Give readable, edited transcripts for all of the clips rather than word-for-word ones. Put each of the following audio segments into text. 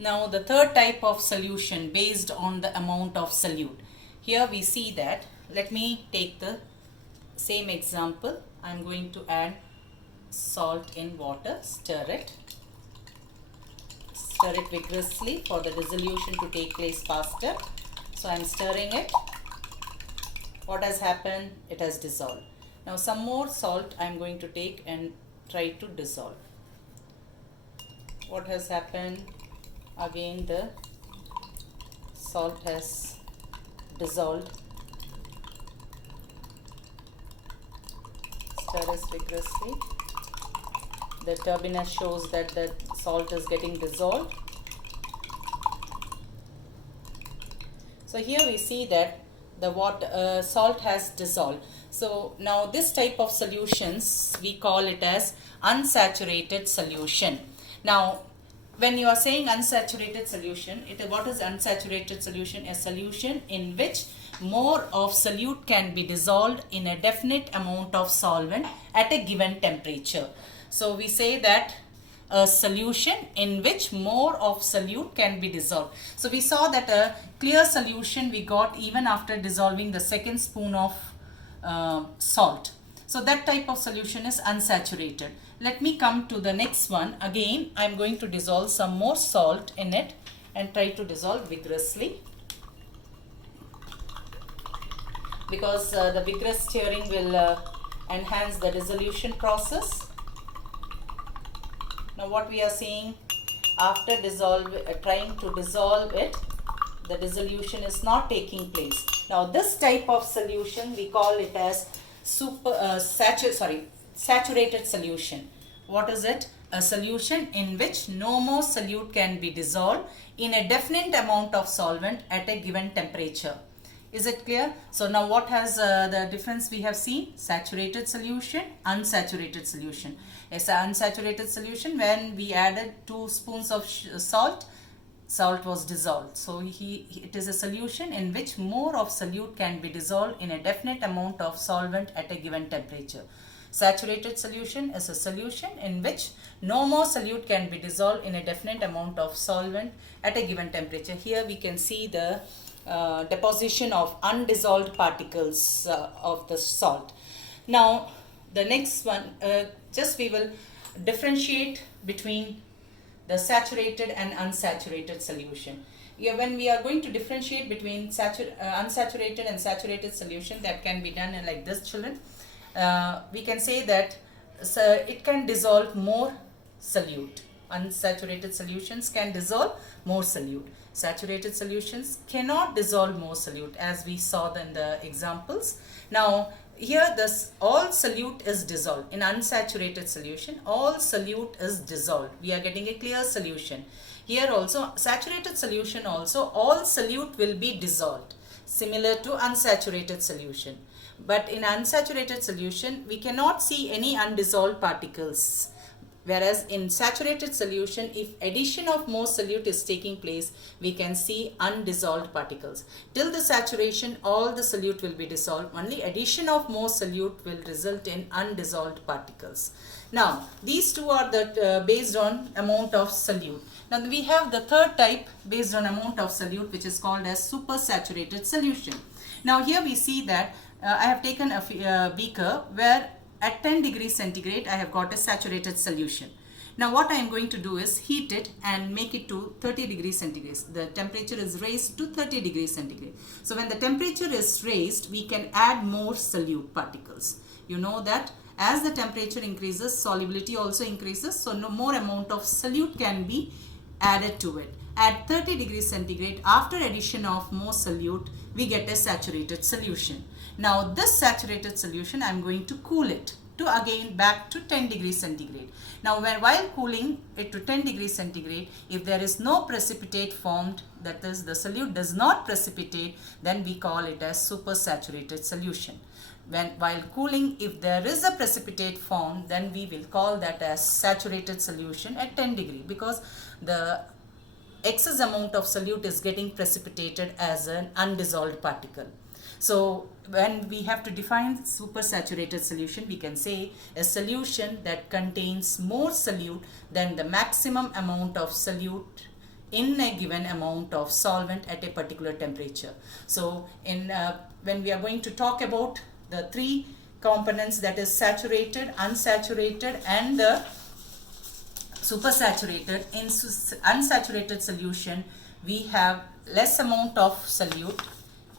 Now the third type of solution based on the amount of solute. Here we see that, let me take the same example. I am going to add salt in water, stir it vigorously for the dissolution to take place faster. So I am stirring it. What has happened? It has dissolved. Now some more salt I am going to take and try to dissolve. What has happened? Again the salt has dissolved. Stir this vigorously. The turbiness shows that the salt is getting dissolved. So here we see that the salt has dissolved. So now this type of solutions we call it as unsaturated solution. Now when you are saying unsaturated solution, what is unsaturated solution? A solution in which more of solute can be dissolved in a definite amount of solvent at a given temperature. So we say that a solution in which more of solute can be dissolved. So we saw that a clear solution we got even after dissolving the second spoon of salt. So that type of solution is unsaturated. Let me come to the next one. Again, I am going to dissolve some more salt in it and try to dissolve vigorously, because the vigorous stirring will enhance the dissolution process. Now what we are seeing, after trying to dissolve it, the dissolution is not taking place. Now this type of solution we call it as saturated solution. What is it? A solution in which no more solute can be dissolved in a definite amount of solvent at a given temperature. Is it clear? So now what has the difference we have seen? Saturated solution, unsaturated solution. It's an unsaturated solution when we added 2 spoons of salt was dissolved. So it is a solution in which more of solute can be dissolved in a definite amount of solvent at a given temperature. Saturated solution is a solution in which no more solute can be dissolved in a definite amount of solvent at a given temperature. Here we can see the deposition of undissolved particles of the salt. Now the next one, just we will differentiate between the saturated and unsaturated solution. Yeah, when we are going to differentiate between unsaturated and saturated solution, that can be done like this, children. We can say that it can dissolve more solute. Unsaturated solutions can dissolve more solute. Saturated solutions cannot dissolve more solute, as we saw in the examples. Now here all solute is dissolved. In unsaturated solution, all solute is dissolved. We are getting a clear solution. Here also, saturated solution also, all solute will be dissolved, similar to unsaturated solution. But in unsaturated solution, we cannot see any undissolved particles. Whereas in saturated solution, if addition of more solute is taking place, we can see undissolved particles. Till the saturation, all the solute will be dissolved. Only addition of more solute will result in undissolved particles. Now, these two are based on amount of solute. Now, we have the third type based on amount of solute, which is called as supersaturated solution. Now, here we see that I have taken a beaker where at 10 degrees centigrade, I have got a saturated solution. Now what I am going to do is heat it and make it to 30 degrees centigrade. The temperature is raised to 30 degrees centigrade. So when the temperature is raised, we can add more solute particles. You know that as the temperature increases, solubility also increases. So no more amount of solute can be added to it. At 30 degrees centigrade, after addition of more solute, we get a saturated solution. Now this saturated solution, I am going to cool it to again back to 10 degrees centigrade. Now while cooling it to 10 degrees centigrade, if there is no precipitate formed, that is the solute does not precipitate, then we call it as supersaturated solution. While cooling, if there is a precipitate formed, then we will call that as saturated solution at 10 degree, because the excess amount of solute is getting precipitated as an undissolved particle. So when we have to define supersaturated solution, we can say a solution that contains more solute than the maximum amount of solute in a given amount of solvent at a particular temperature. So when we are going to talk about the three components, that is saturated, unsaturated and the supersaturated, in unsaturated solution we have less amount of solute.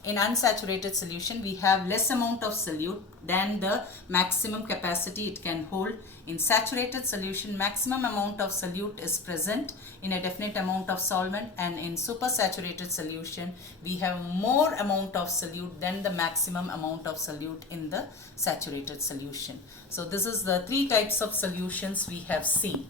In unsaturated solution we have less amount of solute than the maximum capacity it can hold. In saturated solution, maximum amount of solute is present in a definite amount of solvent, and in supersaturated solution we have more amount of solute than the maximum amount of solute in the saturated solution. So this is the three types of solutions we have seen.